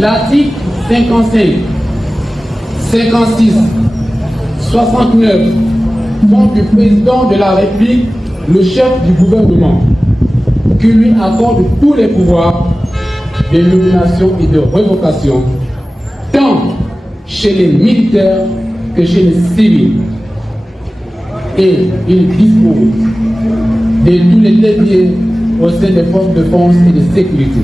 L'article 55, 56, 69 font du président de la République le chef du gouvernement, qui lui accorde tous les pouvoirs de nomination et de révocation, tant chez les militaires que chez les civils. Et il dispose de tous les leviers au sein des forces de défense et de sécurité.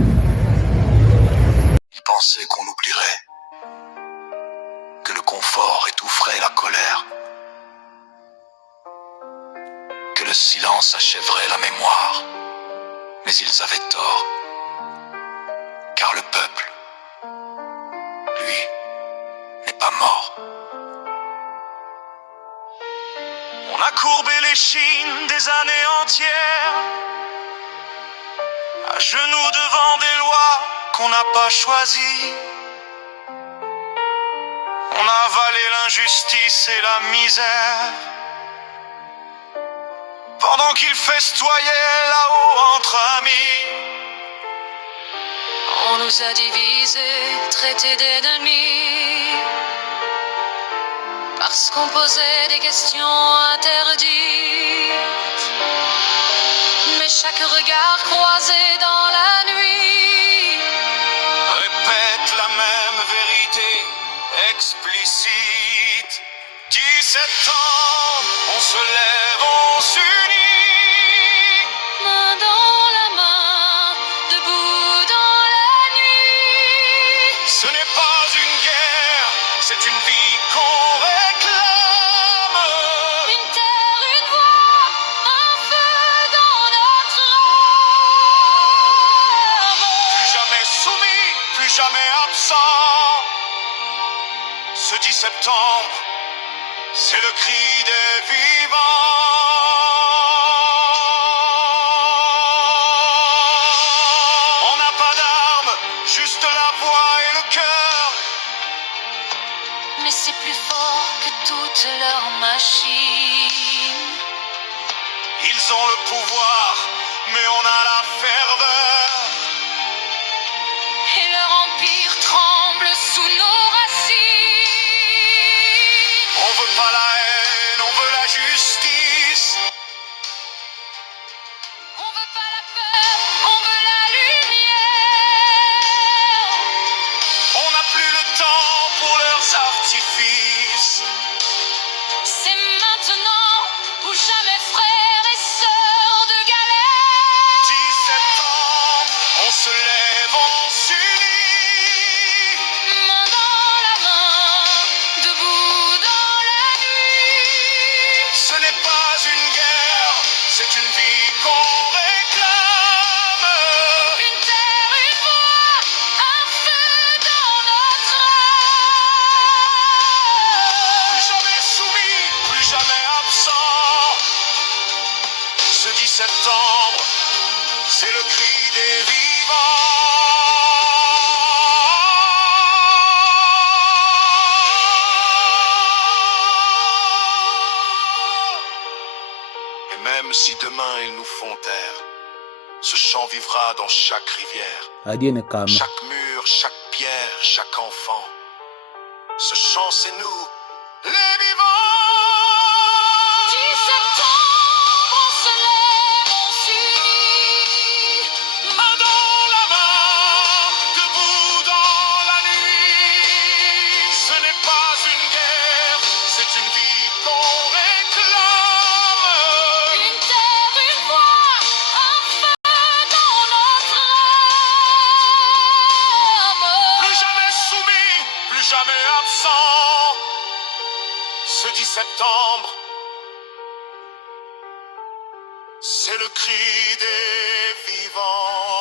Il pensait qu'on oublierait, que le confort étoufferait la colère, que le silence achèverait la mémoire. Mais ils avaient tort, car le peuple, lui, n'est pas mort. On a courbé les chines des années entières, à genoux devant des lois qu'on n'a pas choisies. On a avalé l'injustice et la misère, pendant qu'ils festoyaient là-haut entre amis. On nous a divisés, traités d'ennemis, parce qu'on posait des questions interdites. Mais chaque regard croisé dans la nuit Répète la même vérité explicite. 17 ans, on se lève, on s'unit, main dans la main, debout dans la nuit. ce n'est pas une guerre, c'est une vie qu'on réclame. Une terre, une voix, un feu dans notre âme. Plus jamais soumis, plus jamais absent. Ce 10 septembre, c'est le cri des vivants. On n'a pas d'armes, juste la voix et le cœur. Mais c'est plus fort que toutes leurs machines. Ils ont le pouvoir, mais on a la ferveur. Et leur empire tremble sous nos racines. On veut pas la haine, on veut la justice. On veut pas la peur, on veut la lumière. On n'a plus le temps pour leurs artifices. C'est maintenant ou jamais, frères et sœurs de galère. 17 ans, on se lève, on s'unit. Main dans la main, debout dans la nuit. Ce n'est pas une guerre, c'est une vie qu'on réclame. Une terre, une voix, un feu dans notre âme. Plus jamais soumis, plus jamais absent. Ce 10 septembre, c'est le cri des vivants. Et même si demain ils nous font taire, ce chant vivra dans chaque rivière, Adiene kama. chaque mur, chaque pierre, chaque enfant. Ce chant, c'est nous, les vivants. 10 septembre, on se lève, on s'unit. Main dans la main, debout dans la nuit. Ce n'est pas une guerre, c'est une vie qu'on réclame. Une terre, une voix, un feu dans notre âme. Plus jamais soumis, plus jamais absent. Ce 10 septembre, c'est le cri des vivants.